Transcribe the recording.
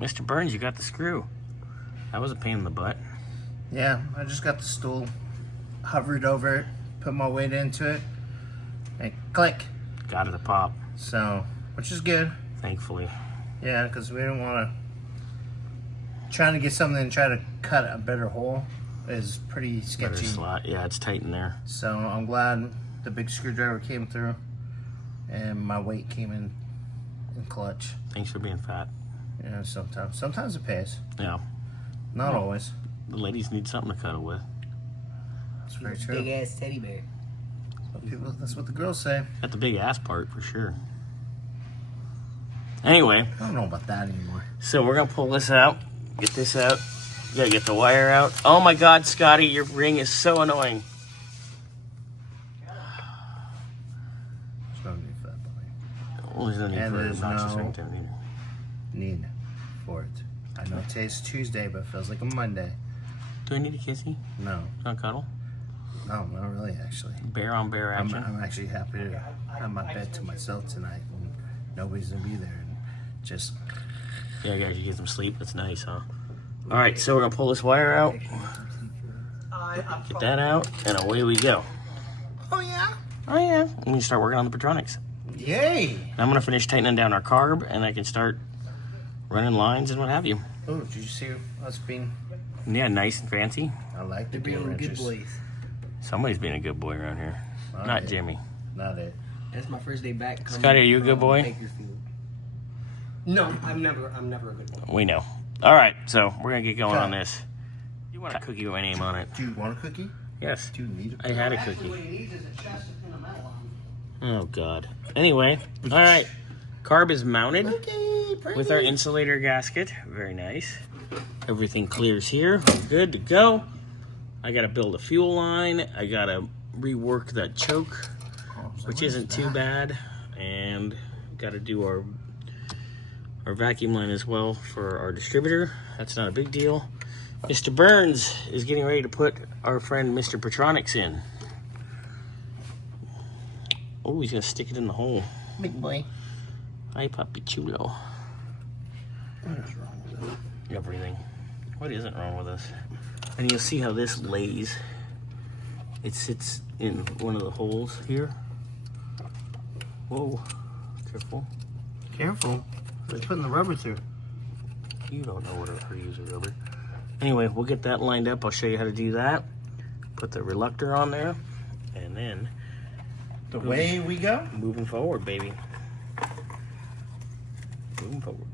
Mr. Burns, you got the screw. That was a pain in the butt. Yeah, I just got the stool, hovered over it, put my weight into it, and click. Got it to pop. So, which is good. Thankfully. Yeah, because we don't want to. Trying to get something and try to cut a better hole is pretty sketchy. Better slot. Yeah, it's tight in there. So I'm glad the big screwdriver came through, and my weight came in clutch. Thanks for being fat. Yeah, sometimes it pays. Yeah. Not always. The ladies need something to cuddle with. That's very true. Big ass teddy bear. That's what the girls say. Got the big ass part for sure. Anyway. I don't know about that anymore. So we're going to pull this out. Get this out. You got to get the wire out. Oh my God, Scotty, your ring is so annoying. There's no need for that, buddy. Well, there's no need And for there's obnoxious no- ringtone either. Need for it. I know today's Tuesday, but it feels like a Monday. Do I need a kissy? No. Not cuddle? No, not really, actually. Bear on bear action? I'm actually happy to have my bed to myself tonight, and nobody's gonna be there, and just. Yeah, guys, you get some sleep. That's nice, huh? All right, so we're gonna pull this wire out, get that out, and away we go. Oh yeah. Oh yeah. And we can start working on the pertronix. Yay! And I'm gonna finish tightening down our carb, and I can start running lines and what have you. Oh, did you see us being? Yeah, nice and fancy. I like the They're being good wrenches. boys. Somebody's being a good boy around here. Not it. Jimmy. Not it. That's my first day back. coming Scotty, are you a good from boy? Bakersfield. No, I'm never a good boy. We know. All right, so we're gonna get going Okay. on this. You want a cookie with my name on it? Do you want a cookie? Yes. Do you need a I had a cookie. Oh God. Anyway, all right. Carb is mounted with our insulator gasket. Very nice. Everything clears here. Good to go. I gotta build a fuel line. I gotta rework that choke, which isn't too bad, and gotta do our vacuum line as well for our distributor. That's not a big deal. Mr. Burns is getting ready to put our friend Mr. Pertronix in. Oh, he's gonna stick it in the hole. Big boy. Hi, Papi Chulo. What is wrong with it? Everything. What isn't wrong with us? And you'll see how this lays. It sits in one of the holes here. Whoa, careful. Careful. They're putting the rubber through. You don't know what to use a rubber. Anyway, we'll get that lined up. I'll show you how to do that. Put the reluctor on there, and then The way we go? moving forward, baby. Moving forward.